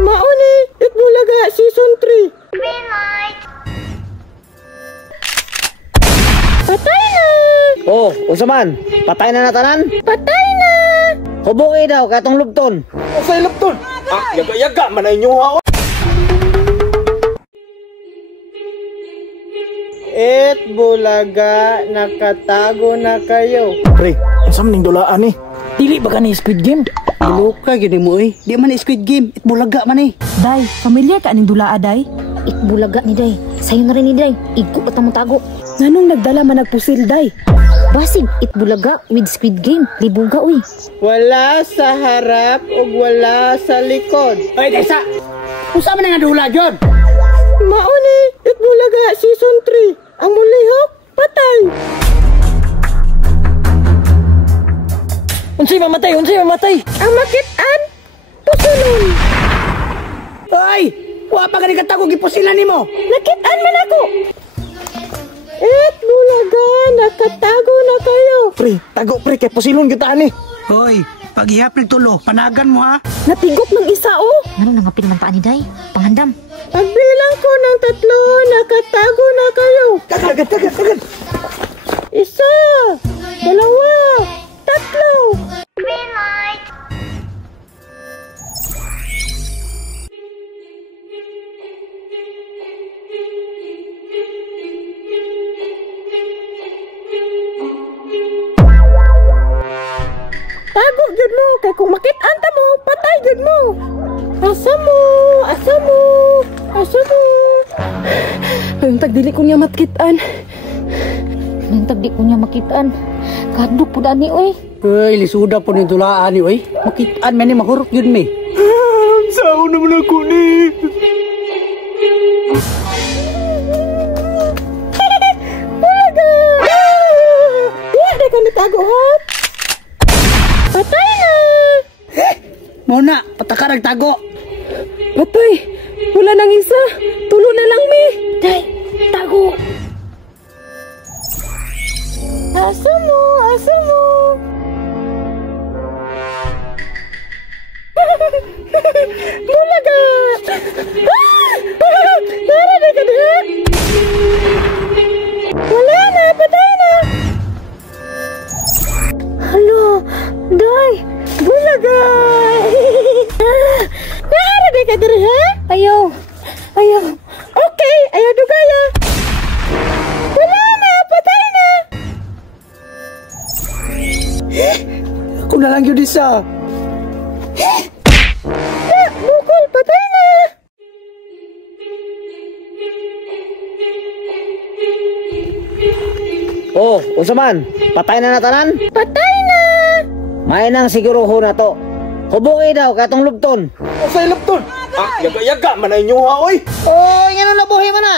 Mauni, Itbulaga Season 3. Green light. Patay na! Oh, unsa man? Patay na natanan? Patay na! Hubungi daw katong lubton. Sa ilapton. Yaga-yaga man ay inyo ha. Itbulaga, nakatago na kayo. Pre, unsa man ning dulaan ni? Dili ba ka ni Squid Game? Luka gini mo eh. Di man Squid Game, Itbulaga man eh. Day, familiar ka ning dulaa, Day? Itbulaga ni Day. Sayo na rin ni Day. Igo pa tamong tago. Nganong nagdala man nagpusil, Day? Basig, Itbulaga with Squid Game. Libuga, uy. Wala sa harap o wala sa likod. Ay, Desa! Usa man nga dula, John? Mauni, Itbulaga Season 3. Ang mulihok, patay. Unsay mamatay? Ang makitaan, pusulon. Ay! Wa pa gani katago gipusilan nimo. Nakitaan man ako. Itbulaga, nakatago na kayo. Pre, tago pre kay pusilon kita ni. Hoy, paghihap ng tulo, panagan mo ha. Natigok ng isa, oh! Ano nang pinmantaan ni Day? Panghandam. Pagbilang ko ng 3, nakatago na kayo. Tagad. Isa, 2, 3. Green light. Tago gyud mo kay kung makitaan ta mo, patay gyud mo. Asa mo? Ang tagdili ko niya matkitaan. Nang tagdi ko niya makitaan. Kaduk po dani, uy. Hoy, lisuda po ni dulaan ni oy. Makitaan man ni mahurot yun me. Sao naman ako ni. Bulaga! Di kami tago ha. Patay na! Muna, patakarag tago. Patay! Wala nang isa! Tulo na lang, mi! Day, tago. Asa mo? Bulaga! Para na ka diha? Wala na, patay na! Hala, Day! Bulaga! Para na ka diha? Ayaw. Okay, ayaw dugaya! Wala na, patay na! Ako na lang yun isa. Bukol, patay na! Oh, unsa man? Patay na natanan? Patay na! May nang siguruho na to. Hubungi daw katong lubton. Sa ilapton. Yaga-yaga man ay inyo ha oy. Oh, ngano nabuhi man na?